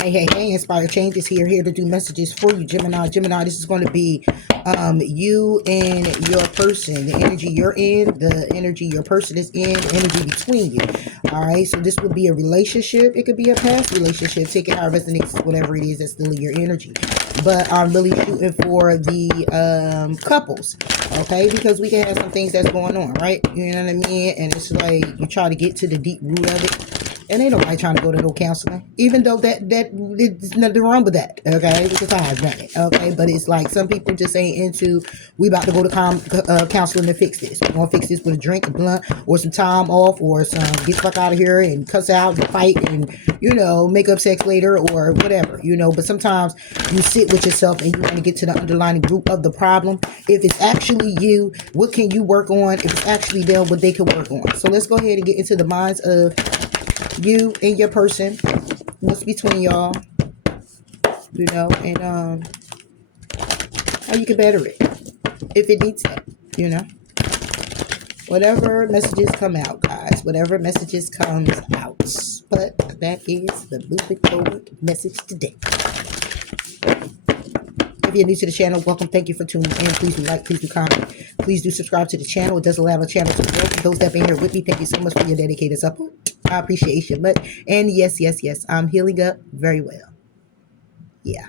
Hey, hey, hey, Inspire Change is here to do messages for you, Gemini. Gemini, this is going to be you and your person, the energy you're in, the energy your person is in, the energy between you. All right, so this would be a relationship. It could be a past relationship. Take it how it resonates, whatever it is that's still in your energy. But I'm really shooting for the couples, okay? Because we can have some things that's going on, right? You know what I mean? And it's like you try to get to the deep root of it. And ain't nobody trying to go to no counseling, even though that there's nothing wrong with that, okay? Because I've done it, okay? But it's like some people just ain't into. We about to go to counseling to fix this. We gonna fix this with a drink, a blunt, or some time off, or some get the fuck out of here and cuss out and fight and make up sex later or whatever, But sometimes you sit with yourself and you want to get to the underlying root of the problem. If it's actually you, what can you work on? If it's actually them, what they can work on. So let's go ahead and get into the minds of you and your person, what's between y'all, and how you can better it if it needs that, whatever messages come out, guys, whatever messages comes out. But that is the moving forward message today. If you're new to the channel, welcome. Thank you for tuning in. Please do like, please do comment, please do subscribe to the channel. It does allow the channel to grow. For those that have been here with me, thank you so much for your dedicated support. I appreciate you. And yes, I'm healing up very well. Yeah,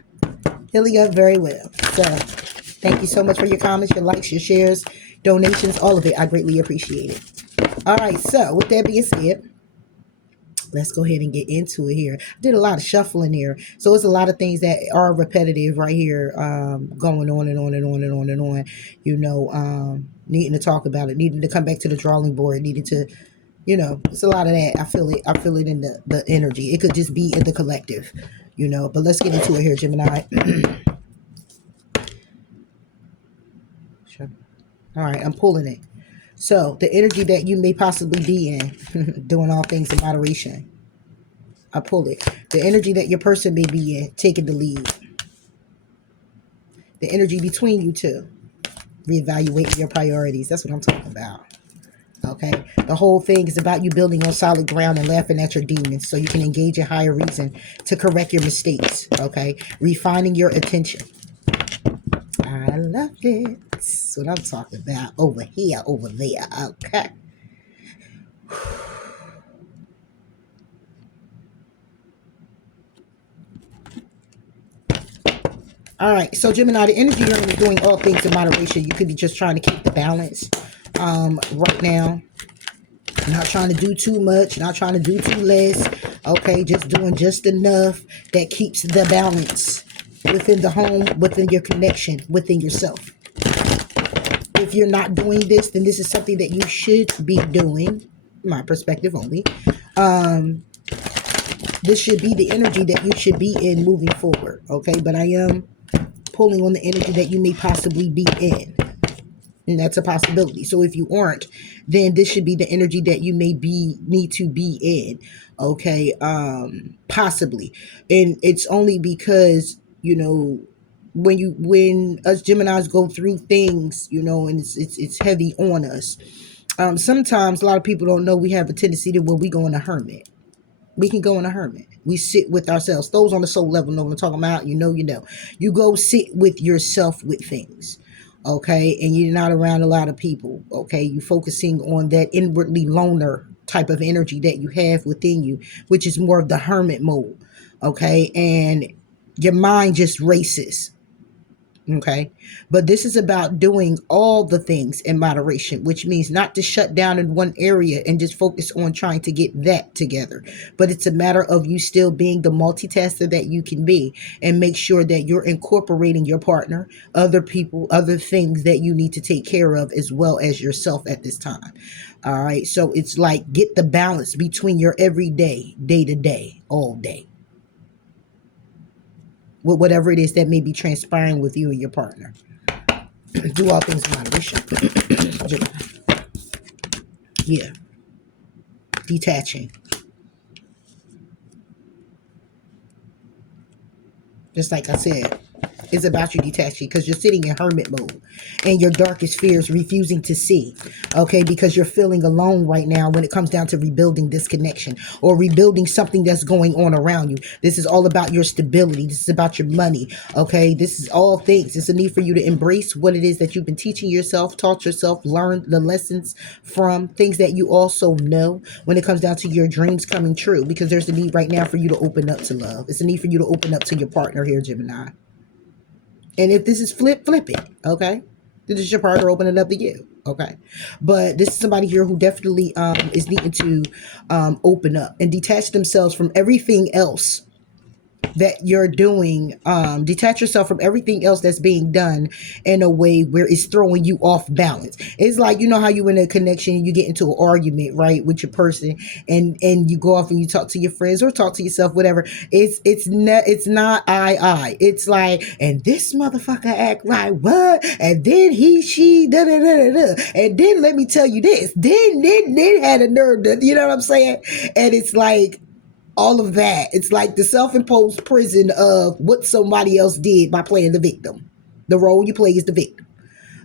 healing up very well. So thank you so much for your comments, your likes, your shares, donations, all of it. I greatly appreciate it. All right, so with that being said, let's go ahead and get into it here. I did a lot of shuffling here. So it's a lot of things that are repetitive right here, going on and on and on and on and on, needing to talk about it, needing to come back to the drawing board, needing to, it's a lot of that. I feel it in the energy. It could just be in the collective, but let's get into it here, Gemini. Sure. All right, I'm pulling it. So the energy that you may possibly be in, doing all things in moderation. I pulled it. The energy that your person may be in, taking the lead. The energy between you two, reevaluating your priorities. That's what I'm talking about. Okay. The whole thing is about you building on solid ground and laughing at your demons so you can engage in higher reason to correct your mistakes. Okay. Refining your attention. I love it. That's what I'm talking about. Over here, over there. Okay. All right, so Gemini, the energy you're in is doing all things in moderation. You could be just trying to keep the balance right now. Not trying to do too much, not trying to do too less. Okay, just doing just enough that keeps the balance within the home, within your connection, within yourself. If you're not doing this, then this is something that you should be doing. My perspective only. This should be the energy that you should be in moving forward. Okay, but I am pulling on the energy that you may possibly be in. And that's a possibility. So if you aren't, then this should be the energy that you may need to be in. Okay. Possibly. And it's only because, when us Geminis go through things, and it's heavy on us. Sometimes a lot of people don't know we have a tendency to, when we go in a hermit. We can go in a hermit. We sit with ourselves. Those on the soul level know what I'm talking about. You know. You go sit with yourself with things. Okay. And you're not around a lot of people. Okay. You're focusing on that inwardly loner type of energy that you have within you, which is more of the hermit mode. Okay. And your mind just races. Okay. But this is about doing all the things in moderation, which means not to shut down in one area and just focus on trying to get that together. But it's a matter of you still being the multitasker that you can be, and make sure that you're incorporating your partner, other people, other things that you need to take care of, as well as yourself at this time. All right. So it's like, get the balance between your everyday, day to day, all day, with whatever it is that may be transpiring with you and your partner. Do all things in moderation. Yeah. Detaching. Just like I said, is about you detaching, because you're sitting in hermit mode and your darkest fears refusing to see, okay, because you're feeling alone right now when it comes down to rebuilding this connection or rebuilding something that's going on around you. This is all about your stability. This is about your money, okay? This is all things. It's a need for you to embrace what it is that you've been teaching yourself, taught yourself, learned the lessons from, things that you also know when it comes down to your dreams coming true, because there's a need right now for you to open up to love. It's a need for you to open up to your partner here, Gemini. And if this is flip it, okay? This is your partner opening up to you, okay? But this is somebody here who definitely is needing to open up and detach themselves from everything else that you're doing. Detach yourself from everything else that's being done in a way where it's throwing you off balance. It's like, you know how you in a connection, you get into an argument, right, with your person, and you go off and you talk to your friends or talk to yourself, whatever. It's not I. It's like, and this motherfucker act like what, and then she da da da da da, and then let me tell you this, then had a nerve to, you know what I'm saying? And it's like, all of that. It's like the self-imposed prison of what somebody else did by playing the victim. The role you play is the victim.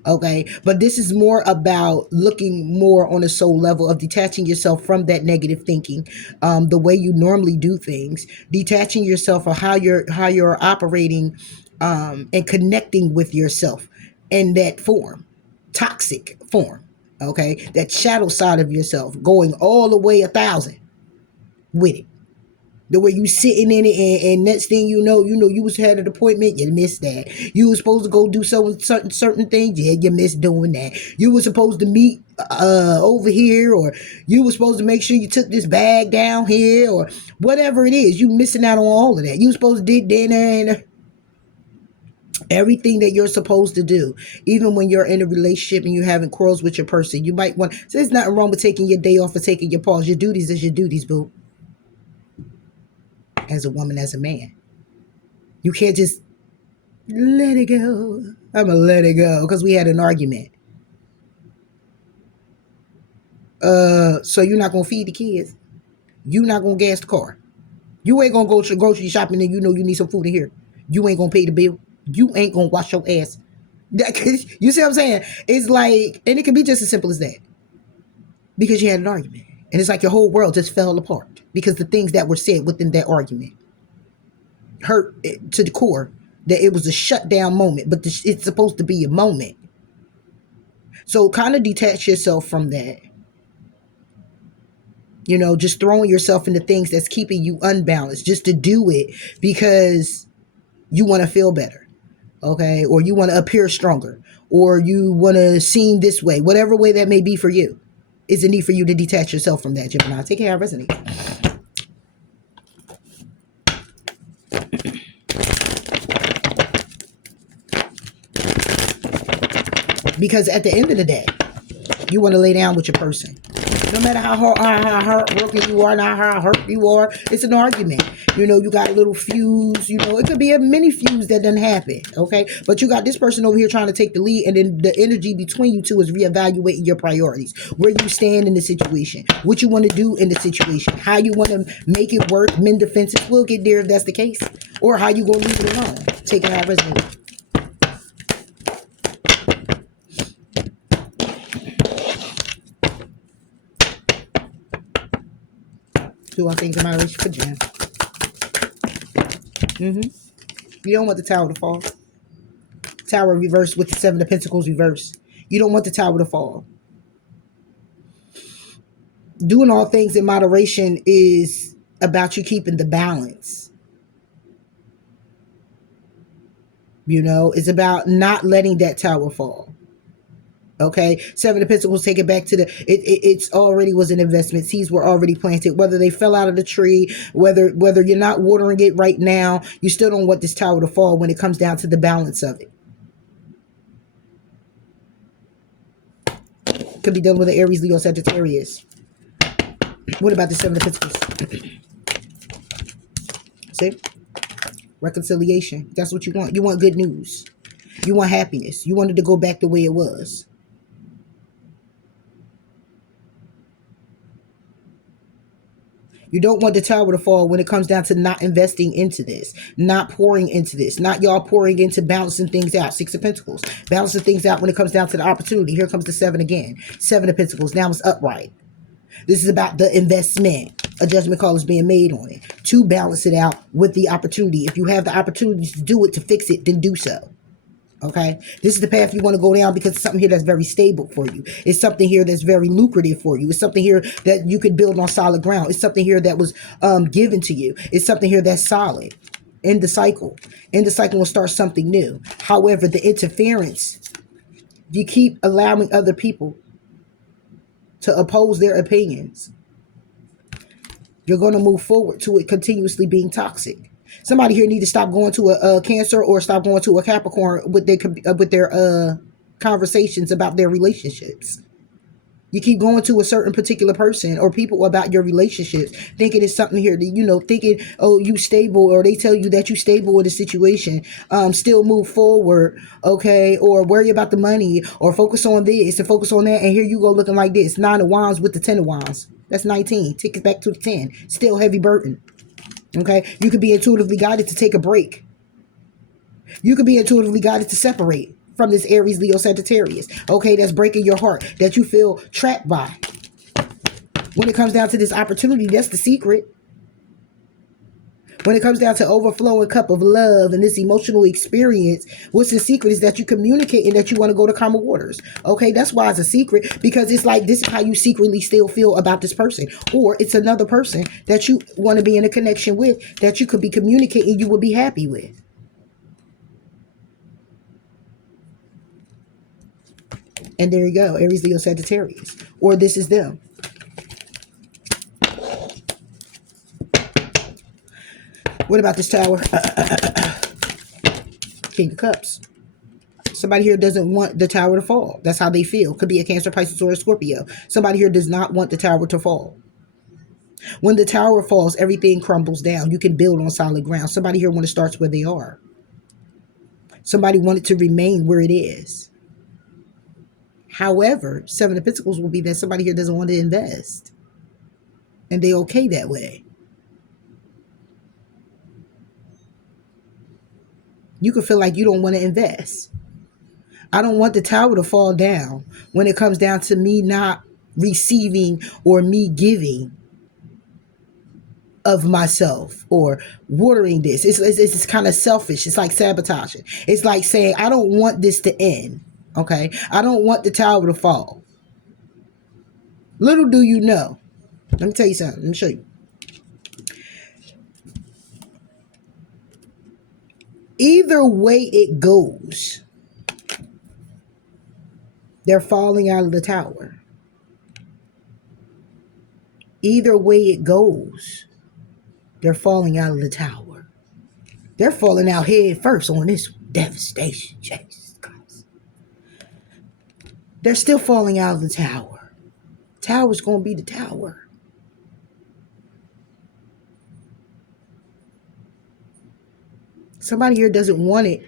Okay. But this is more about looking more on a soul level of detaching yourself from that negative thinking, the way you normally do things, detaching yourself from how you're operating, and connecting with yourself in that form, toxic form. Okay. That shadow side of yourself, going all the way 1,000 with it. The way you sitting in it, and next thing you know, you was had an appointment, you missed that. You was supposed to go do certain things, yeah, you missed doing that. You was supposed to meet over here, or you was supposed to make sure you took this bag down here, or whatever it is. You missing out on all of that. You was supposed to did dinner and everything that you're supposed to do. Even when you're in a relationship and you're having quarrels with your person, you might want. So there's nothing wrong with taking your day off or taking your pause. Your duties is your duties, boo. As a woman, as a man, you can't just let it go. I'm gonna let it go because we had an argument. So you're not gonna feed the kids. You're not gonna gas the car. You ain't gonna go to grocery shopping and you know you need some food in here. You ain't gonna pay the bill. You ain't gonna wash your ass. You see what I'm saying? It's like, and it can be just as simple as that. Because you had an argument. And it's like your whole world just fell apart because the things that were said within that argument hurt to the core, that it was a shutdown moment, but it's supposed to be a moment. So kind of detach yourself from that. You know, just throwing yourself into things that's keeping you unbalanced just to do it because you want to feel better, okay? Or you want to appear stronger, or you want to seem this way, whatever way that may be for you. It's a need for you to detach yourself from that, Gemini. Take care, resonate. Because at the end of the day, you want to lay down with your person. No matter how heartbroken you are, not how hurt you are, it's an argument. You know, you got a little fuse. You know, it could be a mini fuse that doesn't happen, okay? But you got this person over here trying to take the lead, and then the energy between you two is reevaluating your priorities, where you stand in the situation, what you want to do in the situation, how you want to make it work, mend the fences. We'll get there if that's the case. Or how you going to leave it alone. Take it out, resonate. Do all things in moderation for Jim. You don't want the tower to fall. Tower reversed with the 7 of Pentacles reversed. You don't want the tower to fall. Doing all things in moderation is about you keeping the balance. You know, it's about not letting that tower fall. Okay, 7 of Pentacles, take it back to it's already was an investment. Seeds were already planted. Whether they fell out of the tree, whether you're not watering it right now, you still don't want this tower to fall when it comes down to the balance of it. Could be done with an Aries, Leo, Sagittarius. What about the 7 of Pentacles? See? Reconciliation. That's what you want. You want good news. You want happiness. You wanted to go back the way it was. You don't want the tower to fall when it comes down to not investing into this, not pouring into this, not y'all pouring into balancing things out. Six of Pentacles. Balancing things out when it comes down to the opportunity. Here comes the seven again. Seven of Pentacles. Now it's upright. This is about the investment. A judgment call is being made on it to balance it out with the opportunity. If you have the opportunity to do it, to fix it, then do so. Okay, this is the path you want to go down because it's something here that's very stable for you. It's something here that's very lucrative for you. It's something here that you could build on solid ground. It's something here that was given to you. It's something here that's solid. End the cycle. End the cycle and start something new. However, the interference, you keep allowing other people to oppose their opinions, you're going to move forward to it continuously being toxic. Somebody here need to stop going to a Cancer or stop going to a Capricorn with their conversations about their relationships. You keep going to a certain particular person or people about your relationships, thinking it's something here that, thinking, oh, you stable, or they tell you that you stable in a situation, still move forward, okay, or worry about the money, or focus on this and focus on that, and here you go looking like this. 9 of Wands with the 10 of Wands. That's 19. Take it back to the 10. Still heavy burden. Okay, you could be intuitively guided to take a break. You could be intuitively guided to separate from this Aries, Leo, Sagittarius. Okay, that's breaking your heart, that you feel trapped by. When it comes down to this opportunity, that's the secret. When it comes down to overflowing cup of love and this emotional experience, what's the secret is that you communicate and that you want to go to calmer waters. Okay, that's why it's a secret, because it's like this is how you secretly still feel about this person. Or it's another person that you want to be in a connection with that you could be communicating you would be happy with. And there you go, Aries, Leo, Sagittarius. Or this is them. What about this tower? King of Cups. Somebody here doesn't want the tower to fall. That's how they feel. Could be a Cancer, Pisces, or a Scorpio. Somebody here does not want the tower to fall. When the tower falls, everything crumbles down. You can build on solid ground. Somebody here want to start where they are. Somebody wanted to remain where it is. However, Seven of Pentacles will be that somebody here doesn't want to invest. And they okay that way. You could feel like you don't want to invest. I don't want the tower to fall down when it comes down to me not receiving or me giving of myself or watering this. It's kind of selfish. It's like sabotaging. It's like saying, I don't want this to end. Okay. I don't want the tower to fall. Little do you know. Let me tell you something. Let me show you. Either way it goes, they're falling out of the tower. Either way it goes, they're falling out of the tower. They're falling out head first on this devastation. Jesus Christ. They're still falling out of the tower. Tower's going to be the tower. Somebody here doesn't want it.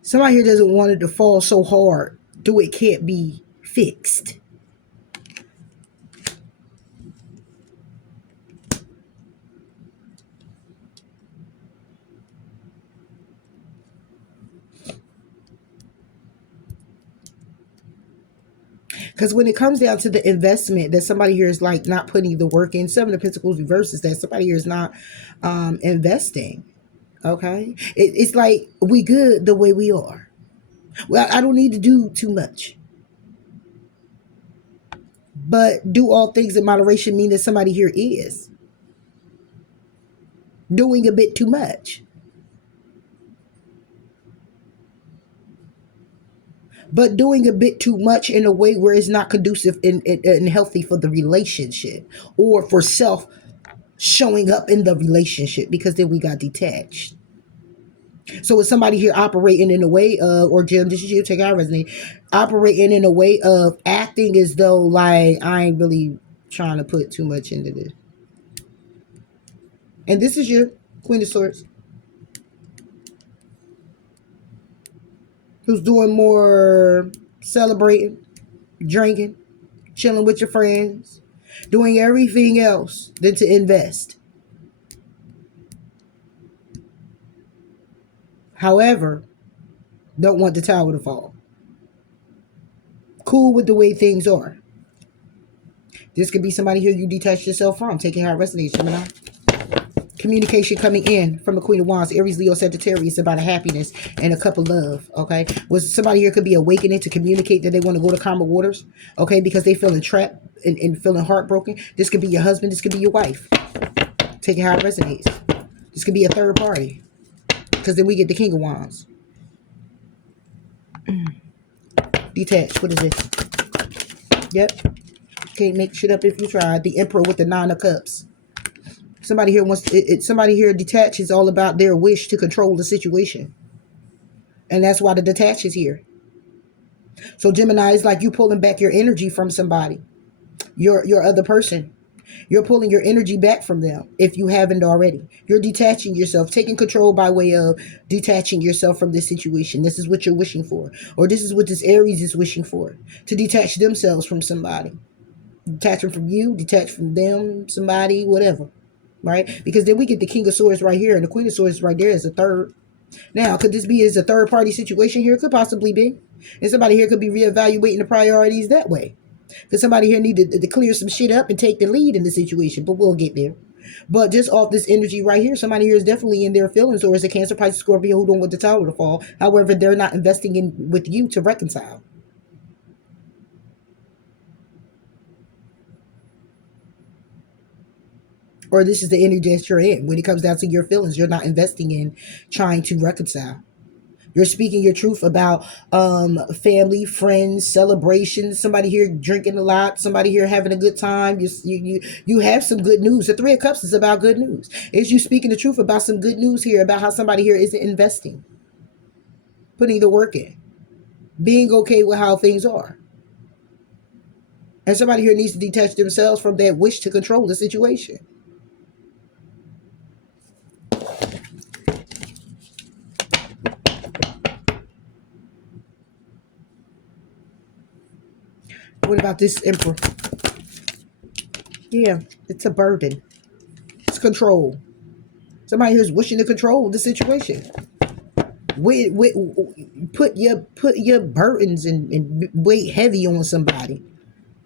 Somebody here doesn't want it to fall so hard, though it can't be fixed. Because when it comes down to the investment, that somebody here is like not putting the work in. Seven of Pentacles reverses that somebody here is not investing. Okay, it's like we good the way we are. Well, I don't need to do too much. But do all things in moderation mean that somebody here is doing a bit too much. But doing a bit too much in a way where it's not conducive and healthy for the relationship or for self showing up in the relationship, because then we got detached. So is somebody here operating in a way of, or Jim, this is you, take our resonate, operating in a way of acting as though like I ain't really trying to put too much into this. And this is your Queen of Swords, who's doing more celebrating, drinking, chilling with your friends, doing everything else than to invest. However, don't want the tower to fall. Cool with the way things are. This could be somebody here you detach yourself from. Taking how it resonates, Gemini. Communication coming in from the Queen of Wands, Aries, Leo, Sagittarius, about a happiness and a cup of love, okay? Was somebody here could be awakening to communicate that they want to go to calmer waters, okay? Because they feeling trapped and feeling heartbroken. This could be your husband. This could be your wife. Taking how it resonates. This could be a third party. Because then we get the King of Wands. Detached. What is this? Yep. Can't make shit up if you try. The Emperor with the Nine of Cups. Somebody here wants somebody here detached is all about their wish to control the situation. And that's why the detached is here. So Gemini is like you pulling back your energy from somebody. Your other person. You're pulling your energy back from them if you haven't already. You're detaching yourself, taking control by way of detaching yourself from this situation. This is what you're wishing for. Or this is what this Aries is wishing for. To detach themselves from somebody. Detaching from you, detach from them, somebody, whatever. Right? Because then we get the King of Swords right here and the Queen of Swords right there as a third. Now, could this be as a third party situation here? Could possibly be. And somebody here could be reevaluating the priorities that way. Because somebody here needed to clear some shit up and take the lead in the situation. But we'll get there. But just off this energy right here, somebody here is definitely in their feelings. Or is a Cancer, Pisces, Scorpio who don't want the tower to fall. However, they're not investing in with you to reconcile. Or this is the energy that you're in. When it comes down to your feelings, you're not investing in trying to reconcile. You're speaking your truth about family, friends, celebrations. Somebody here drinking a lot. Somebody here having a good time. You have some good news. The Three of Cups is about good news. Is you speaking the truth about some good news here about how somebody here isn't investing, putting the work in, being okay with how things are. And somebody here needs to detach themselves from that wish to control the situation. What about this Emperor? Yeah, it's a burden. It's control. Somebody here's wishing to control the situation. Put your burdens and weight heavy on somebody.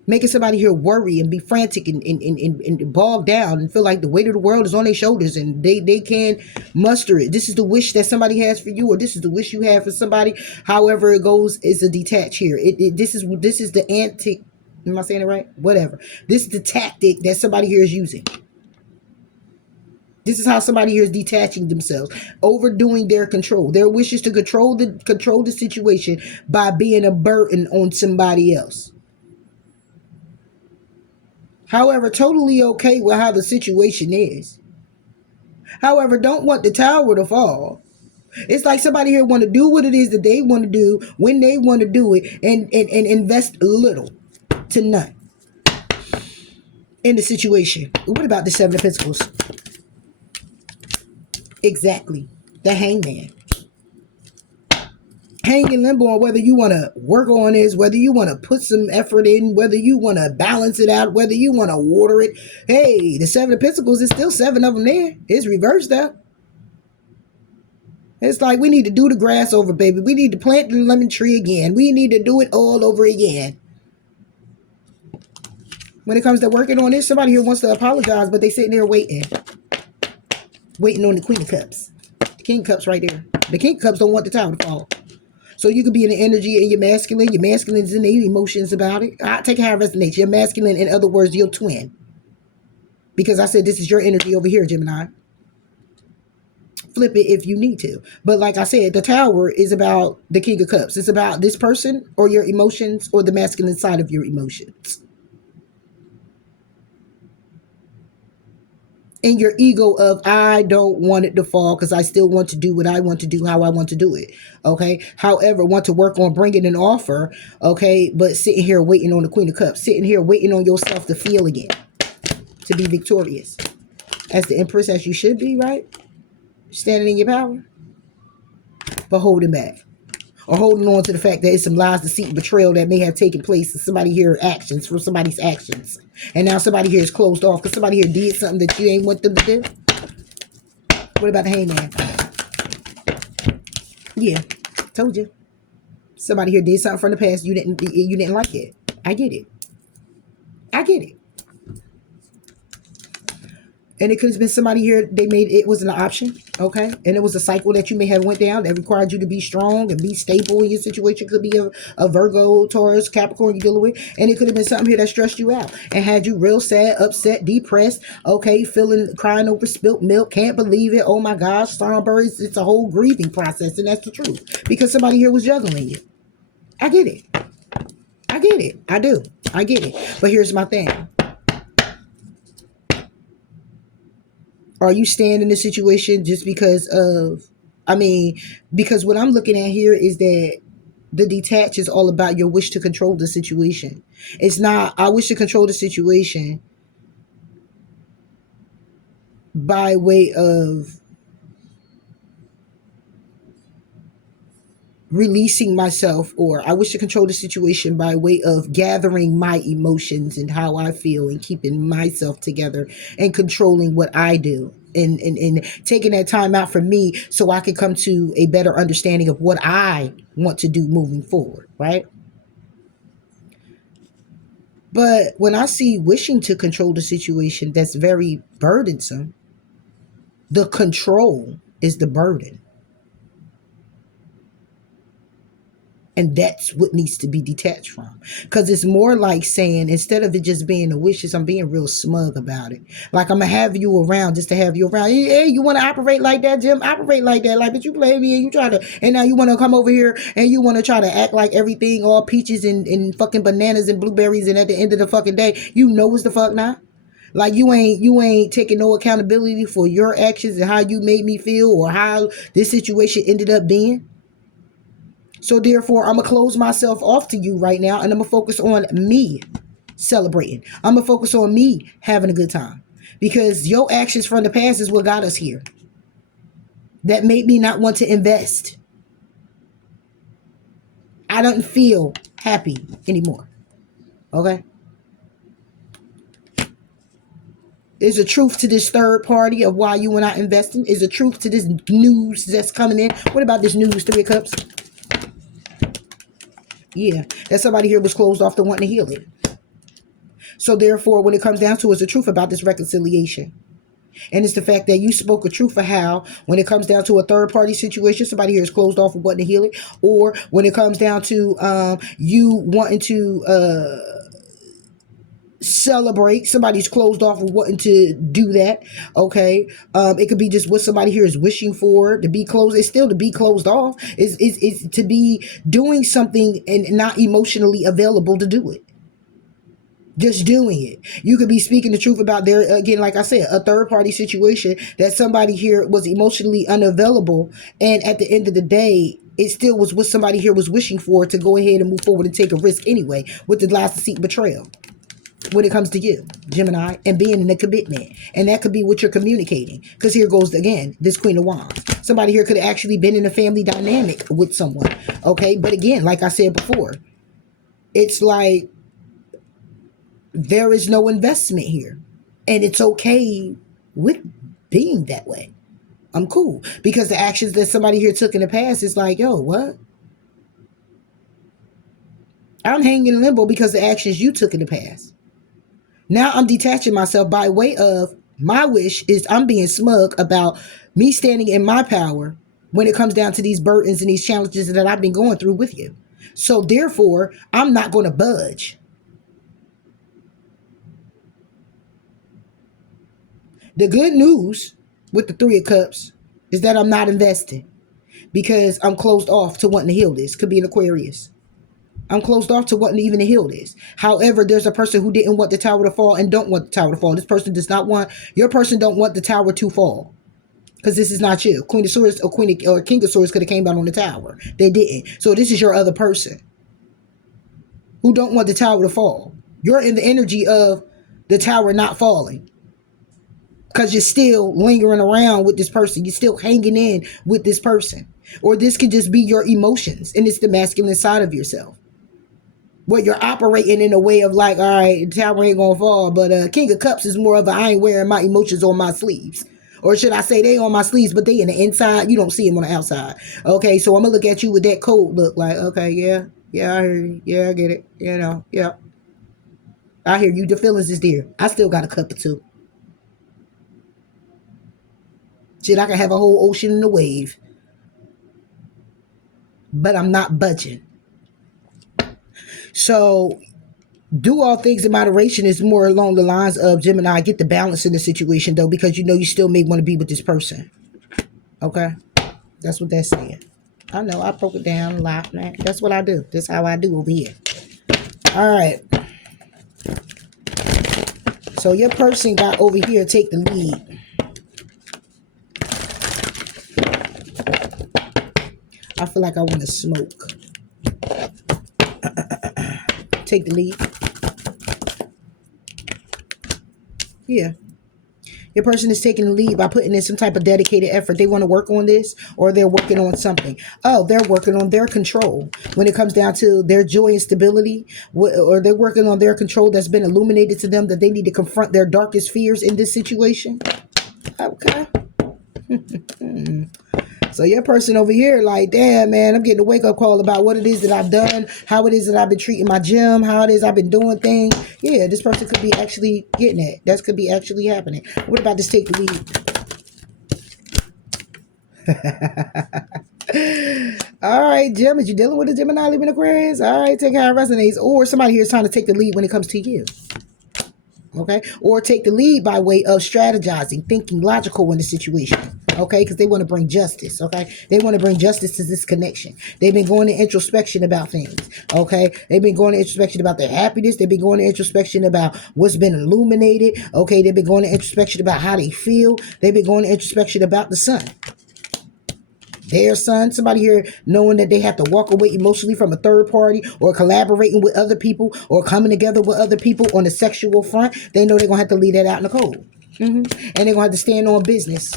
Making somebody here worry and be frantic and bogged down and feel like the weight of the world is on their shoulders and they can't muster it. This is the wish that somebody has for you, or this is the wish you have for somebody. However it goes, is a detach here. This is the antic. Am I saying it right? Whatever. This is the tactic that somebody here is using. This is how somebody here is detaching themselves, overdoing their control. Their wish is to control the situation by being a burden on somebody else. However, totally okay with how the situation is. However, don't want the tower to fall. It's like somebody here want to do what it is that they want to do when they want to do it and invest little to none in the situation. What about the Seven of Pentacles? Exactly. The Hangman. Hang in limbo on whether you want to work on this, whether you want to put some effort in, whether you want to balance it out, whether you want to water it. Hey, the Seven of Pentacles is still seven of them there. It's reversed though. It's like we need to do the grass over, baby. We need to plant the lemon tree again. We need to do it all over again. When it comes to working on this, somebody here wants to apologize, but they sitting there waiting. Waiting on the Queen of Cups. The King of Cups right there. The King of Cups don't want the tower to fall. So you could be in the energy and your masculine. Your masculine is in the emotions about it. I take it how it resonates. Your masculine, in other words, your twin. Because I said this is your energy over here, Gemini. Flip it if you need to. But like I said, the tower is about the King of Cups. It's about this person or your emotions or the masculine side of your emotions. And your ego of, I don't want it to fall because I still want to do what I want to do, how I want to do it. Okay. However, want to work on bringing an offer. Okay. But sitting here waiting on the Queen of Cups, sitting here waiting on yourself to feel again, to be victorious as the Empress, as you should be, right? Standing in your power, but holding back. or holding on to the fact that it's some lies, deceit, and betrayal that may have taken place in somebody here actions, from somebody's actions. And now somebody here is closed off because somebody here did something that you ain't want them to do. What about the hangman? Yeah, told you. Somebody here did something from the past. You didn't like it. I get it. I get it. And it could have been somebody here, they made it was an option, okay? And it was a cycle that you may have went down that required you to be strong and be stable in your situation. Could be a Virgo, Taurus, Capricorn you're dealing with. And it could have been something here that stressed you out and had you real sad, upset, depressed, okay? Crying over spilt milk, can't believe it. Oh my gosh, somber. It's a whole grieving process, and that's the truth. Because somebody here was juggling you. I get it. I get it. I do. I get it. But here's my thing. Are you staying in this situation just because of, because what I'm looking at here is that the detach is all about your wish to control the situation. It's not, I wish to control the situation by way of releasing myself, or I wish to control the situation by way of gathering my emotions and how I feel and keeping myself together and controlling what I do and taking that time out for me so I can come to a better understanding of what I want to do moving forward, right? But when I see wishing to control the situation, that's very burdensome. The control is the burden. And that's what needs to be detached from. Because it's more like saying, instead of it just being a wishes, I'm being real smug about it. Like, I'm going to have you around just to have you around. Hey, you want to operate like that, Jim? Operate like that. Like, but you play me and you try to, and now you want to come over here and you want to try to act like everything, all peaches and fucking bananas and blueberries. And at the end of the fucking day, you know it's the fuck not. Like, you ain't taking no accountability for your actions and how you made me feel or how this situation ended up being. So therefore, I'm going to close myself off to you right now, and I'm going to focus on me celebrating. I'm going to focus on me having a good time. Because your actions from the past is what got us here. That made me not want to invest. I don't feel happy anymore. Okay? Is a truth to this third party of why you were not investing? Is a truth to this news that's coming in? What about this news, Three of Cups? Yeah, that somebody here was closed off to wanting to heal it. So therefore, when it comes down to, it's the truth about this reconciliation. And it's the fact that you spoke a truth for how, when it comes down to a third party situation, somebody here is closed off of wanting to heal it. Or when it comes down to you wanting to celebrate, somebody's closed off of wanting to do that. Okay. It could be just what somebody here is wishing for, to be closed. It's still to be closed off. It's to be doing something and not emotionally available to do it. Just doing it. You could be speaking the truth about there, again, like I said, a third party situation that somebody here was emotionally unavailable. And at the end of the day, it still was what somebody here was wishing for, to go ahead and move forward and take a risk anyway, with the lies, deceit, betrayal. When it comes to you, Gemini, and being in a commitment. And that could be what you're communicating. Because here goes again, this Queen of Wands. Somebody here could have actually been in a family dynamic with someone. Okay. But again, like I said before, it's like there is no investment here. And it's okay with being that way. I'm cool. Because the actions that somebody here took in the past is like, yo, what? I'm hanging in limbo because the actions you took in the past. Now I'm detaching myself by way of my wish is I'm being smug about me standing in my power when it comes down to these burdens and these challenges that I've been going through with you. So therefore, I'm not going to budge. The good news with the Three of Cups is that I'm not investing because I'm closed off to wanting to heal this. Could be an Aquarius. I'm closed off to wanting to even heal this. However, there's a person who didn't want the tower to fall and don't want the tower to fall. This person does not want, your person don't want the tower to fall. Because this is not you. Queen of Swords or King of Swords could have came down on the tower. They didn't. So this is your other person who don't want the tower to fall. You're in the energy of the tower not falling. because you're still lingering around with this person. You're still hanging in with this person. Or this could just be your emotions, and it's the masculine side of yourself. Where you're operating in a way of like, all right, the tower ain't gonna fall, but King of Cups is more of a I ain't wearing my emotions on my sleeves. Or should I say they on my sleeves, but they in the inside, you don't see them on the outside. Okay, so I'm gonna look at you with that cold look like, okay, yeah, I hear you. Yeah, I get it. You know, yeah. I hear you. The feelings is there. I still got a cup or two. Shit, I can have a whole ocean in a wave, but I'm not budging. So do all things in moderation is more along the lines of Gemini. Get the balance in the situation though, because you know you still may want to be with this person. Okay, that's what that's saying. I know I broke it down a lot, man. That's what I do. That's how I do over here. All right. So your person got over here take the lead. I feel like I want to smoke. Take the lead. Yeah. Your person is taking the lead by putting in some type of dedicated effort. They want to work on this, or they're working on something. Oh, they're working on their control when it comes down to their joy and stability, or they're working on their control that's been illuminated to them that they need to confront their darkest fears in this situation. Okay. So your person over here like, damn, man, I'm getting a wake-up call about what it is that I've done, how it is that I've been treating my gym, how it is I've been doing things. Yeah, this person could be actually getting it. That could be actually happening. What about this take the lead? All right, Jim, is you dealing with a Gemini living Aquarius? All right, take how it resonates. Or somebody here is trying to take the lead when it comes to you. Okay, or take the lead by way of strategizing, thinking logical in the situation. Okay, because they want to bring justice. Okay, they want to bring justice to this connection. They've been going to introspection about things. Okay, they've been going to introspection about their happiness. They've been going to introspection about what's been illuminated. Okay, they've been going to introspection about how they feel. They've been going to introspection about the sun. Their son, somebody here knowing that they have to walk away emotionally from a third party, or collaborating with other people, or coming together with other people on the sexual front. They know they're going to have to leave that out in the cold. And they're going to have to stand on business.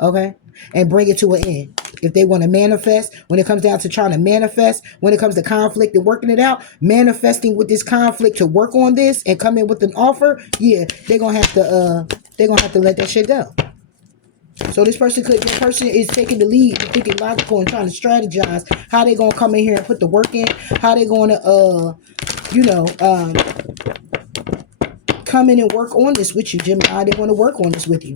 Okay? And bring it to an end. If they want to manifest, when it comes down to trying to manifest, when it comes to conflict and working it out, manifesting with this conflict to work on this and come in with an offer, yeah, they're going to have to let that shit go. So this person your person is taking the lead, thinking logical and trying to strategize how they gonna come in here and put the work in, how they gonna come in and work on this with you, Gemini. They want to work on this with you.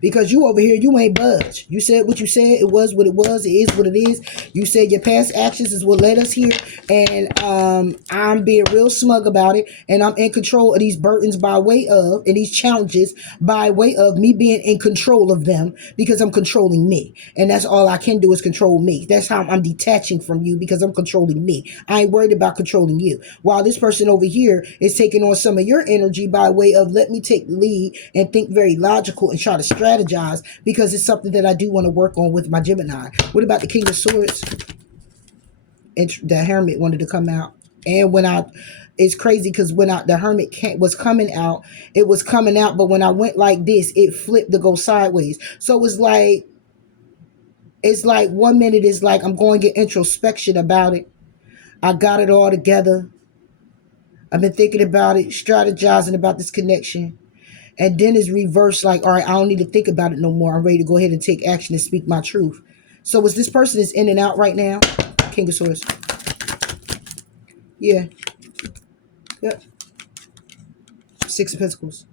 Because you over here, you ain't budge. You said what you said. It was what it was. It is what it is. You said your past actions is what led us here. And I'm being real smug about it. And I'm in control of these burdens by way of, and these challenges by way of me being in control of them, because I'm controlling me. And that's all I can do is control me. That's how I'm detaching from you, because I'm controlling me. I ain't worried about controlling you. While this person over here is taking on some of your energy by way of, let me take the lead and think very logical and try to strategize, because it's something that I do want to work on with my Gemini. What about the King of Swords? And the Hermit wanted to come out. And it's crazy because when the Hermit was coming out, it was coming out, but when I went like this, it flipped to go sideways. So it's like 1 minute is like I'm going to get introspection about it. I got it all together. I've been thinking about it, strategizing about this connection. And then it's reversed, like, all right, I don't need to think about it no more. I'm ready to go ahead and take action and speak my truth. So is this person is in and out right now? King of Swords. Yeah. Yep. Six of Pentacles.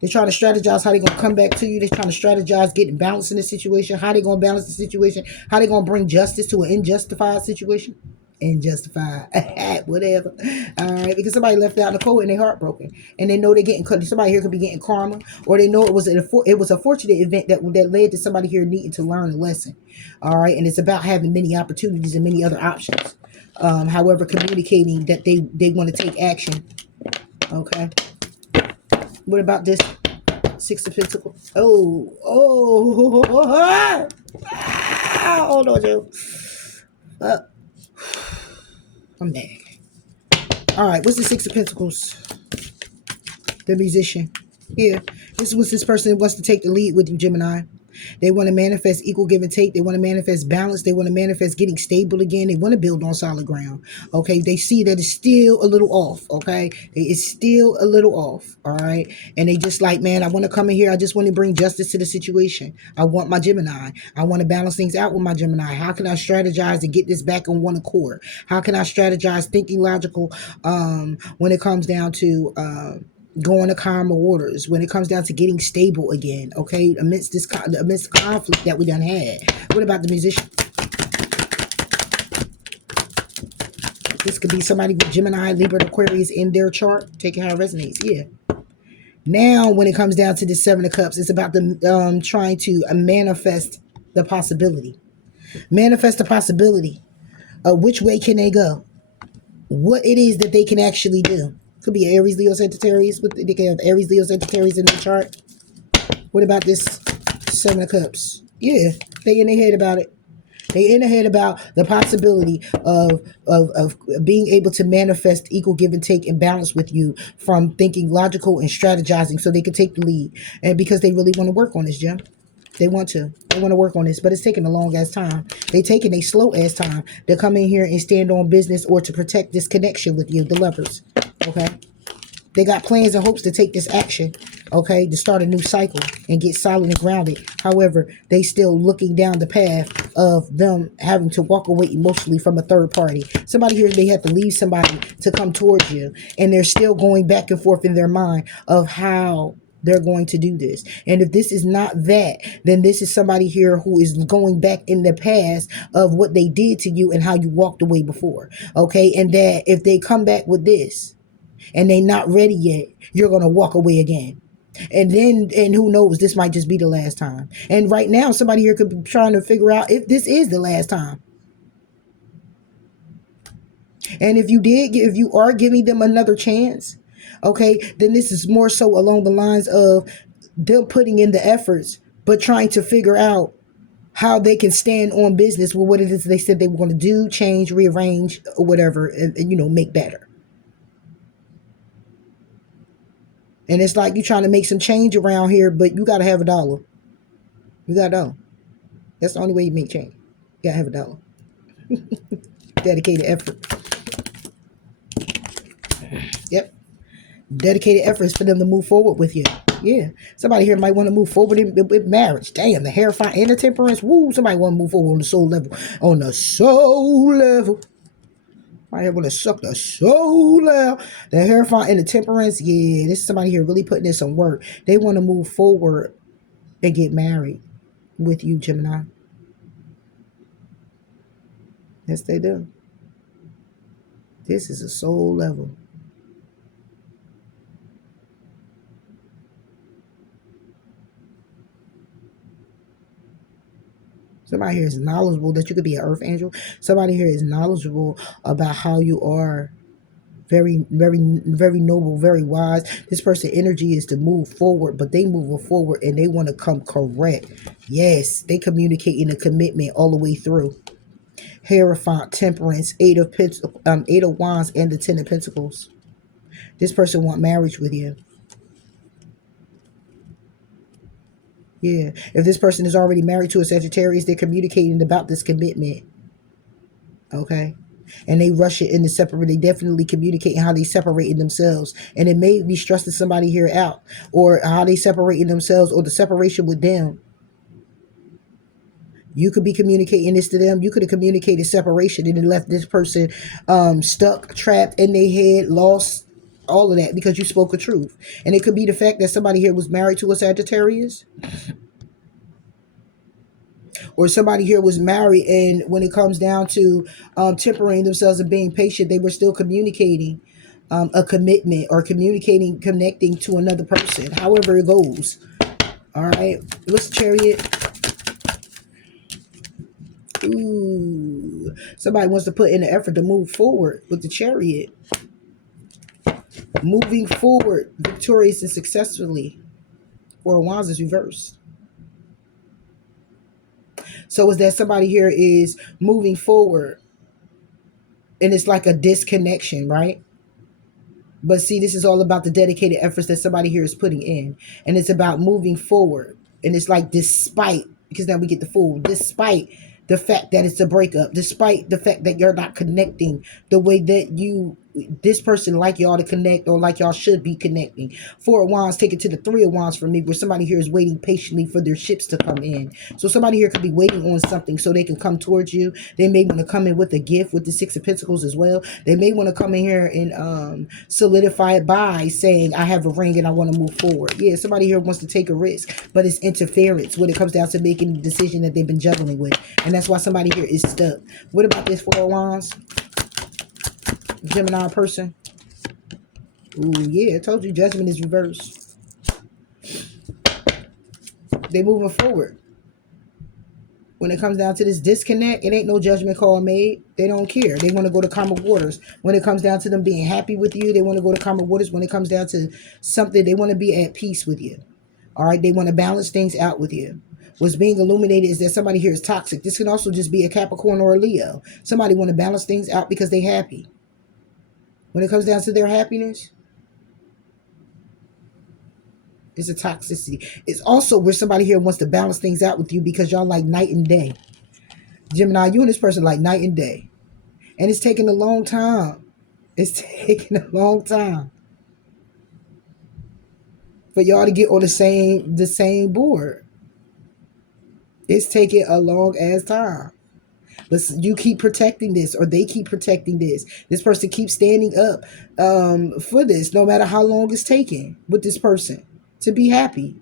They're trying to strategize how they're going to come back to you. They're trying to strategize getting balance in the situation. How they're going to balance the situation. How they're going to bring justice to an unjustified situation. Unjustified. Whatever. All right. Because somebody left out in the cold and they're heartbroken. And they know they're getting, somebody here could be getting karma. Or they know it was a fortunate event that led to somebody here needing to learn a lesson. All right. And it's about having many opportunities and many other options. However, communicating that they want to take action. Okay. What about this Six of Pentacles? Oh, hold on, Joe. I'm back. All right, what's the Six of Pentacles? The Musician. Yeah, this was this person wants to take the lead with you, Gemini. They want to manifest equal give and take. They want to manifest balance. They want to manifest getting stable again. They want to build on solid ground. Okay. They see that it's still a little off. Okay. It's still a little off. All right. And they just like, man, I want to come in here. I just want to bring justice to the situation. I want my Gemini. I want to balance things out with my Gemini. How can I strategize and get this back on one accord? How can I strategize thinking logical when it comes down to going to calmer waters, when it comes down to getting stable again, okay, amidst conflict that we done had. What about the musician? This could be somebody with Gemini, Libra, and Aquarius in their chart. Take it how it resonates. Yeah. Now, when it comes down to the Seven of Cups, it's about the trying to manifest the possibility. Manifest the possibility of which way can they go? What it is that they can actually do. Could be Aries, Leo, Sagittarius. They can have Aries, Leo, Sagittarius in their chart. What about this Seven of Cups? Yeah, they in their head about it. They in their head about the possibility of being able to manifest equal give and take and balance with you from thinking logical and strategizing so they can take the lead. And because they really want to work on this, Jim. They want to. They want to work on this, but it's taking a long ass time. They taking a slow ass time to come in here and stand on business or to protect this connection with you, the lovers. Okay? They got plans and hopes to take this action, okay, to start a new cycle and get solid and grounded. However, they still looking down the path of them having to walk away emotionally from a third party. Somebody here, they have to leave somebody to come towards you, and they're still going back and forth in their mind of how they're going to do this. And if this is not that, then this is somebody here who is going back in the past of what they did to you and how you walked away before, okay? And that if they come back with this, and they not ready yet, you're going to walk away again. And who knows, this might just be the last time. And right now, somebody here could be trying to figure out if this is the last time. And if you are giving them another chance, okay, then this is more so along the lines of them putting in the efforts, but trying to figure out how they can stand on business with what it is they said they were going to do, change, rearrange, or whatever, and make better. And it's like you trying to make some change around here, but you got to have a dollar. You got a dollar. That's the only way you make change. You got to have a dollar. Dedicated effort. Yep. Dedicated efforts for them to move forward with you. Yeah. Somebody here might want to move forward with marriage. Damn, the Hierophant and the Temperance. Woo. Somebody want to move forward on the soul level. On the soul level. I want to suck the soul out. The Hierophant and the Temperance. Yeah. This is somebody here really putting in some work. They want to move forward and get married with you, Gemini. Yes, they do. This is a soul level. Somebody here is knowledgeable that you could be an earth angel. Somebody here is knowledgeable about how you are. Very, very, very noble, very wise. This person's energy is to move forward, but they move forward and they want to come correct. Yes, they communicating a commitment all the way through. Hierophant, Temperance, Eight of Wands, and the Ten of Pentacles. This person want marriage with you. Yeah. If this person is already married to a Sagittarius, they're communicating about this commitment. Okay. And they rush it into separate. They definitely communicate how they separating themselves. And it may be stressing somebody here out, or how they separating themselves, or the separation with them. You could be communicating this to them. You could have communicated separation and then left this person stuck, trapped in their head, lost, all of that because you spoke a truth. And it could be the fact that somebody here was married to a Sagittarius, or somebody here was married, and when it comes down to tempering themselves and being patient, they were still communicating a commitment, or connecting to another person, however it goes. All right, what's the Chariot? Ooh, somebody wants to put in the effort to move forward with the Chariot. Moving forward, victorious and successfully. Four of Wands is reversed. So is that somebody here is moving forward, and it's like a disconnection, right? But see, this is all about the dedicated efforts that somebody here is putting in. And it's about moving forward. And it's like, despite, because now we get the fool, despite the fact that it's a breakup, despite the fact that you're not connecting the way that this person like y'all to connect, or like y'all should be connecting. Four of Wands, take it to the Three of Wands for me, where somebody here is waiting patiently for their ships to come in. So somebody here could be waiting on something so they can come towards you. They may want to come in with a gift with the Six of Pentacles as well. They may want to come in here and solidify it by saying, I have a ring and I want to move forward. Yeah, somebody here wants to take a risk, but it's interference when it comes down to making the decision that they've been juggling with. And that's why somebody here is stuck. What about this Four of Wands? Gemini person. Ooh, yeah, I told you Judgment is reversed. They moving forward. When it comes down to this disconnect, it ain't no judgment call made. They don't care. They want to go to calmer waters. When it comes down to them being happy with you, they want to go to calmer waters. When it comes down to something, they want to be at peace with you. All right, they want to balance things out with you. What's being illuminated is that somebody here is toxic. This can also just be a Capricorn or a Leo. Somebody want to balance things out because they happy. When it comes down to their happiness, it's a toxicity. It's also where somebody here wants to balance things out with you because y'all like night and day. Gemini, you and this person like night and day. And it's taking a long time. It's taking a long time for y'all to get on the same board. It's taking a long ass time. But you keep protecting this, or they keep protecting this. This person keeps standing up for this, no matter how long it's taking with this person to be happy.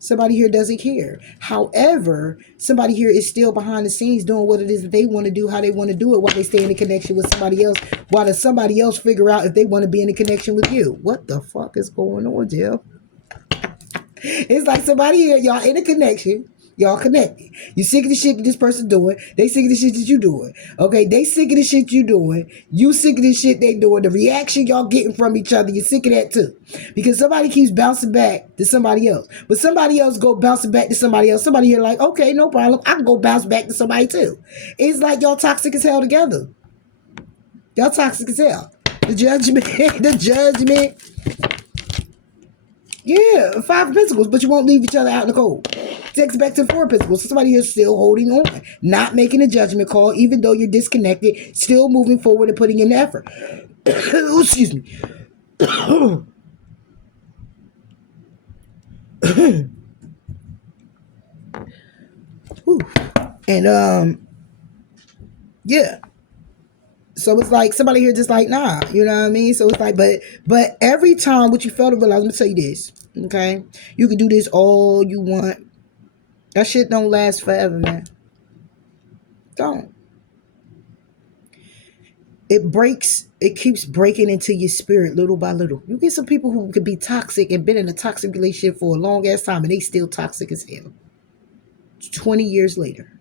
Somebody here doesn't care. However, somebody here is still behind the scenes doing what it is that they want to do, how they want to do it, while they stay in a connection with somebody else, while does somebody else figure out if they want to be in a connection with you. What the fuck is going on, Jill? It's like somebody here, y'all in a connection. Y'all connected. You sick of the shit that this person doing. They sick of the shit that you doing. Okay, they sick of the shit you doing. You sick of the shit they doing. The reaction y'all getting from each other, you're sick of that too. Because somebody keeps bouncing back to somebody else. But somebody else go bouncing back to somebody else. Somebody here like, okay, no problem. I can go bounce back to somebody too. It's like y'all toxic as hell together. Y'all toxic as hell. The judgment, the judgment. Yeah, Five of Pentacles, but you won't leave each other out in the cold. Takes back to Four of Pentacles. So somebody is still holding on, not making a judgment call, even though you're disconnected, still moving forward and putting in the effort. Excuse me. And yeah. So it's like somebody here just like, nah, you know what I mean? So it's like, but every time what you fail to realize, let me tell you this, okay? You can do this all you want. That shit don't last forever, man. Don't. It keeps breaking into your spirit little by little. You get some people who could be toxic and been in a toxic relationship for a long ass time and they still toxic as hell. 20 years later.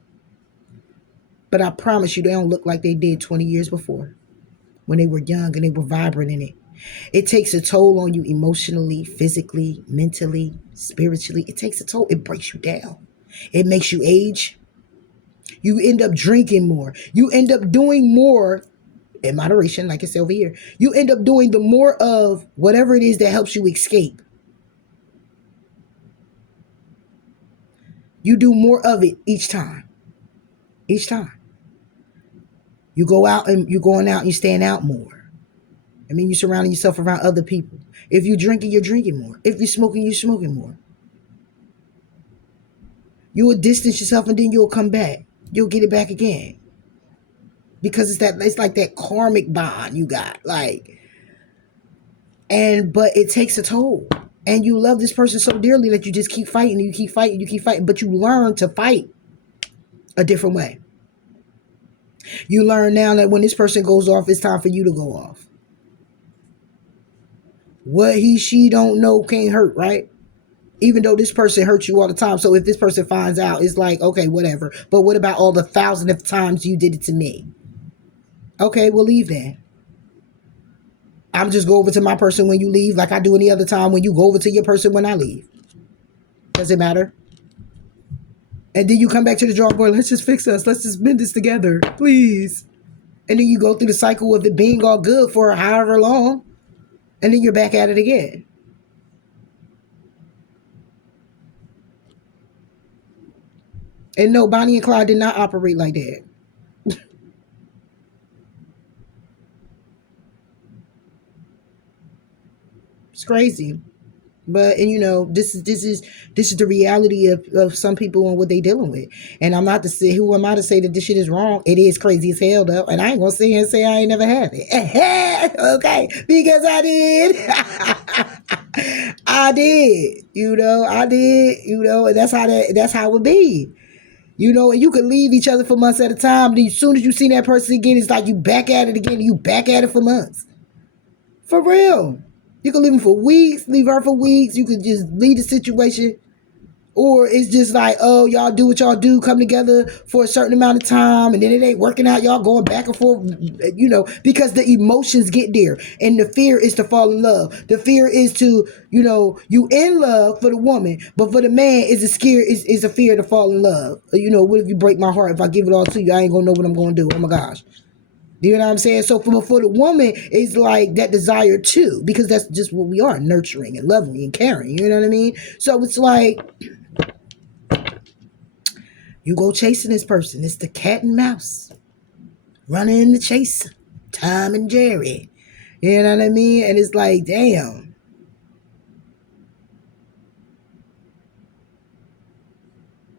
But I promise you, they don't look like they did 20 years before when they were young and they were vibrant in it. It takes a toll on you emotionally, physically, mentally, spiritually. It takes a toll. It breaks you down. It makes you age. You end up drinking more. You end up doing more in moderation, like I said over here. You end up doing the more of whatever it is that helps you escape. You do more of it each time. Each time. You go out and you're going out and you're staying out more. I mean, you're surrounding yourself around other people. If you're drinking, you're drinking more. If you're smoking more. You will distance yourself and then you'll come back. You'll get it back again. Because it's like that karmic bond you got. But it takes a toll. And you love this person so dearly that you just keep fighting, you keep fighting, but you learn to fight a different way. You learn now that when this person goes off, it's time for you to go off. What she don't know can't hurt, right? Even though this person hurts you all the time. So if this person finds out, it's like, okay, whatever. But what about all the thousands of times you did it to me? Okay, we'll leave then. I'm just go over to my person when you leave like I do any other time when you go over to your person when I leave. Does it matter? And then you come back to the drawing board. Let's just fix us. Let's just mend this together, please. And then you go through the cycle of it being all good for however long. And then you're back at it again. And no, Bonnie and Clyde did not operate like that. It's crazy. But and this is the reality of some people and what they dealing with. And I'm not to say, who am I to say that this shit is wrong? It is crazy as hell though. And I ain't gonna sit here and say I ain't never had it. Okay. Because I did. I did. I did, and that's how it would be. And you could leave each other for months at a time. But as soon as you see that person again, it's like you back at it again. You back at it for months. For real. You can leave him for weeks, leave her for weeks. You could just leave the situation. Or it's just like, oh, y'all do what y'all do, come together for a certain amount of time, and then it ain't working out. Y'all going back and forth, because the emotions get there. And the fear is to fall in love. The fear is to, you in love for the woman, but for the man is a fear to fall in love. What if you break my heart? If I give it all to you, I ain't gonna know what I'm gonna do. Oh my gosh. You know what I'm saying? So for the woman, it's like that desire too, because that's just what we are, nurturing and loving and caring. You know what I mean? So it's like you go chasing this person. It's the cat and mouse running in the chase. Tom and Jerry. You know what I mean? And it's like, damn.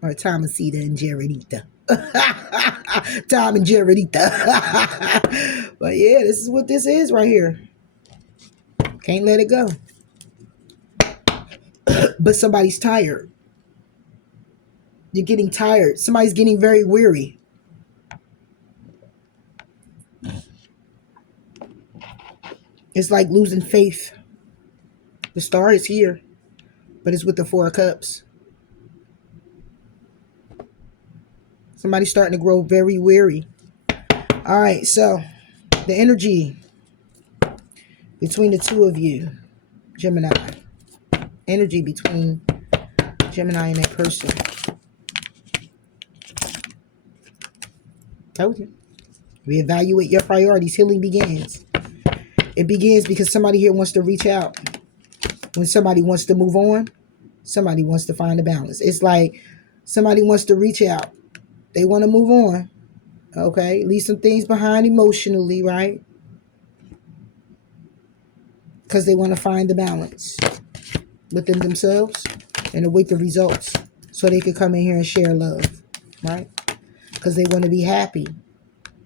Or Tom and Sita and Jaredita. Tom and Jaredita. But yeah, this is what this is right here. Can't let it go. But somebody's tired. You're getting tired. Somebody's getting very weary. It's like losing faith. The star is here, but it's with the Four of Cups. Somebody's starting to grow very weary. All right, so the energy between the two of you, Gemini. Energy between Gemini and that person. Told you. Reevaluate your priorities. Healing begins. It begins because somebody here wants to reach out. When somebody wants to move on, somebody wants to find a balance. It's like somebody wants to reach out. They want to move on. Okay? Leave some things behind emotionally, right? Because they want to find the balance within themselves and await the results so they could come in here and share love, right? Because they want to be happy.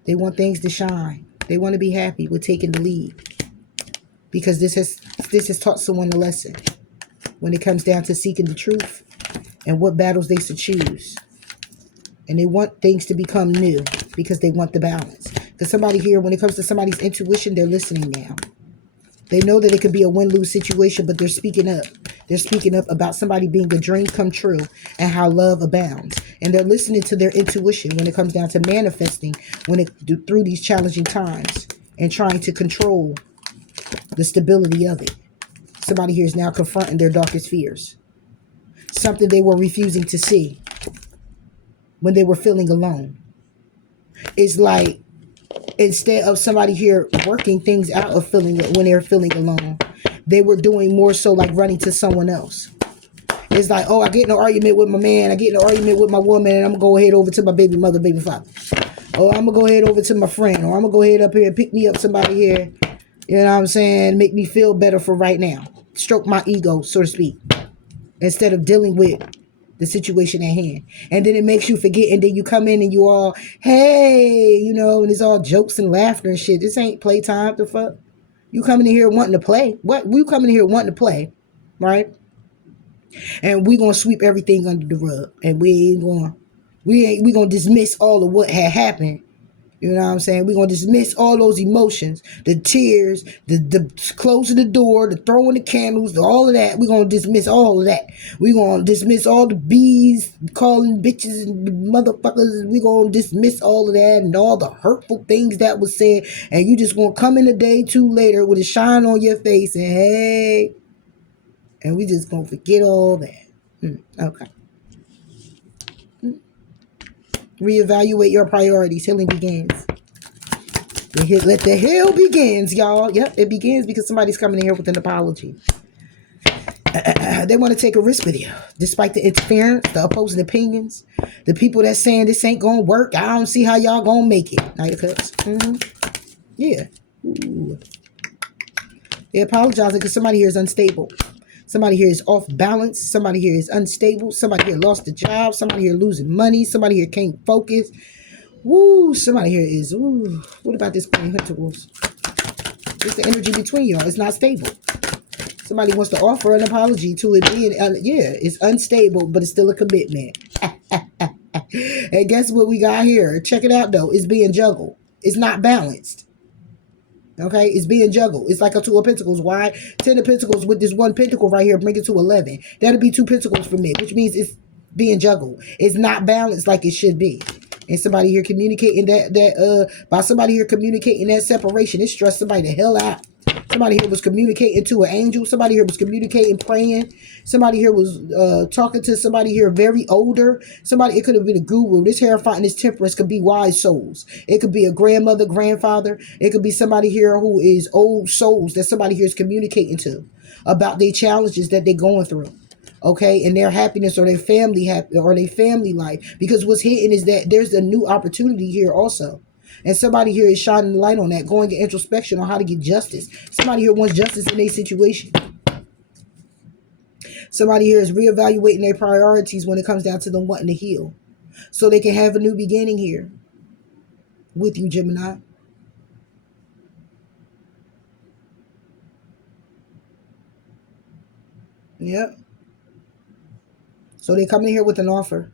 They want things to shine. They want to be happy with taking the lead. Because this has taught someone a lesson when it comes down to seeking the truth and what battles they should choose. And they want things to become new because they want the balance. Because somebody here, when it comes to somebody's intuition, they're listening now. They know that it could be a win-lose situation, but they're speaking up. They're speaking up about somebody being a dream come true and how love abounds. And they're listening to their intuition when it comes down to manifesting through these challenging times and trying to control the stability of it. Somebody here is now confronting their darkest fears. Something they were refusing to see when they were feeling alone. It's like, instead of somebody here working things out of feeling it when they're feeling alone, they were doing more so like running to someone else. It's like, oh, I get in an argument with my man, I get in an argument with my woman, and I'm gonna go ahead over to my baby mother, baby father. Oh, I'm gonna go ahead over to my friend, or I'm gonna go ahead up here and pick me up somebody here, you know what I'm saying, make me feel better for right now. Stroke my ego, so to speak. Instead of dealing with the situation at hand. And then it makes you forget, and then you come in and you all, hey, and it's all jokes and laughter and shit. This ain't playtime, the fuck. You coming in here wanting to play. What? We coming in here wanting to play, right? And we gonna sweep everything under the rug. And we gonna dismiss all of what had happened. You know what I'm saying? We're going to dismiss all those emotions, the tears, the closing the door, the throwing the candles, all of that. We're going to dismiss all of that. We're going to dismiss all the bees, calling bitches and motherfuckers. We're going to dismiss all of that and all the hurtful things that was said. And you just going to come in a day two later with a shine on your face and hey, and we just going to forget all that. Okay. Reevaluate your priorities. Healing begins. Let the hell begins, y'all. Yep, it begins because somebody's coming in here with an apology. They want to take a risk with you, despite the interference, the opposing opinions, the people that's saying this ain't gonna work. I don't see how y'all gonna make it. Now your cups. Yeah. Ooh. They're apologizing because somebody here is unstable. Somebody here is off balance. Somebody here is unstable. Somebody here lost a job. Somebody here losing money. Somebody here can't focus. Woo! Somebody here is. Ooh. What about this Queen of Pentacles? It's the energy between y'all. It's not stable. Somebody wants to offer an apology to it being, yeah, it's unstable, but it's still a commitment. And guess what we got here? Check it out, though. It's being juggled. It's not balanced. Okay? It's being juggled. It's like a 2 of Pentacles. Why? 10 of Pentacles with this 1 Pentacle right here, bring it to 11. That'll be 2 Pentacles for me, which means it's being juggled. It's not balanced like it should be. And somebody here communicating by somebody here communicating that separation, it stressed somebody the hell out. Somebody here was communicating to an angel. Somebody here was communicating, praying. Somebody here was talking to somebody here very older. Somebody, it could have been a guru. This Hierophant and this Temperance could be wise souls. It could be a grandmother, grandfather. It could be somebody here who is old souls that somebody here is communicating to about their challenges that they're going through. Okay, and their happiness or their family or their family life. Because what's hidden is that there's a new opportunity here also. And somebody here is shining the light on that, going to introspection on how to get justice. Somebody here wants justice in their situation. Somebody here is reevaluating their priorities when it comes down to them wanting to heal. So they can have a new beginning here with you, Gemini. Yep. So they come in here with an offer.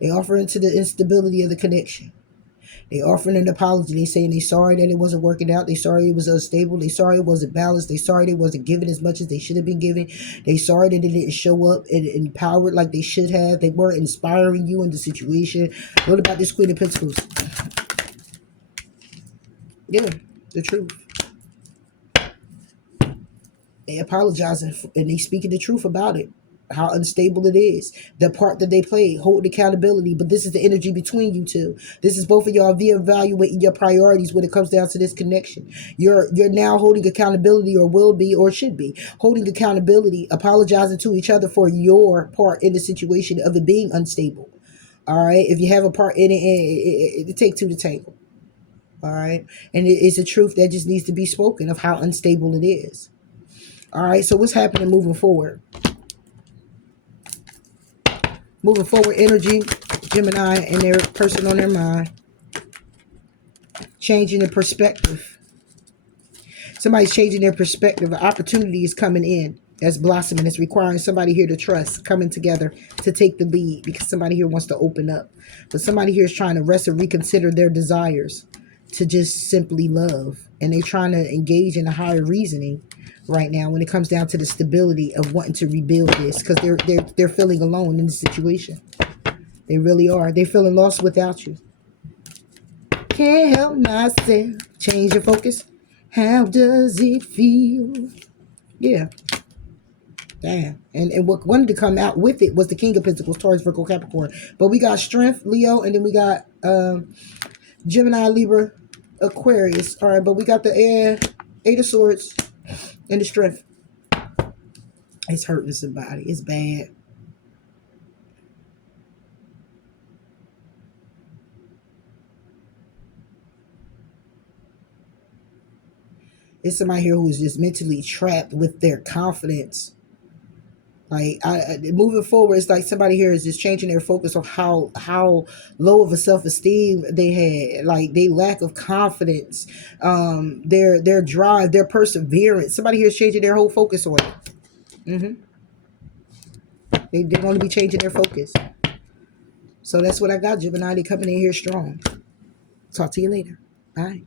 They offer into the instability of the connection. They offering an apology. They saying they sorry that it wasn't working out. They sorry it was unstable. They sorry it wasn't balanced. They sorry they wasn't given as much as they should have been given. They sorry that they didn't show up and empowered like they should have. They weren't inspiring you in the situation. What about this Queen of Pentacles? Yeah, the truth. They apologizing and they speaking the truth about it. How unstable it is, the part that they play, hold accountability. But this is the energy between you two. This is both of y'all reevaluating your priorities when it comes down to this connection. You're now holding accountability, or will be, or should be holding accountability, apologizing to each other for your part in the situation of it being unstable. All right, if you have a part in it, it take two to tangle. All right, and it's a truth that just needs to be spoken of how unstable it is. All right, so what's happening moving forward? Moving forward energy, Gemini and their person on their mind. Changing the perspective. Somebody's changing their perspective. An opportunity is coming in. That's blossoming. It's requiring somebody here to trust, coming together to take the lead because somebody here wants to open up. But somebody here is trying to rest and reconsider their desires to just simply love. And they're trying to engage in a higher reasoning right now when it comes down to the stability of wanting to rebuild this, because they're feeling alone in the situation. They really are. They're feeling lost without you. Can't help myself. Change your focus. How does it feel? Yeah. Damn. And what wanted to come out with it was the King of Pentacles, Taurus, Virgo, Capricorn. But we got Strength, Leo, and then we got Gemini, Libra, Aquarius. All right, but we got the Eight of Swords and the Strength. It's hurting somebody. It's bad. It's somebody here who is just mentally trapped with their confidence. Like moving forward, it's like somebody here is just changing their focus on how low of a self-esteem they had, like they lack of confidence, their drive, their perseverance. Somebody here is changing their whole focus on it. They're going to be changing their focus. So that's what I got, Gemini. They coming in here strong. Talk to you later. Bye.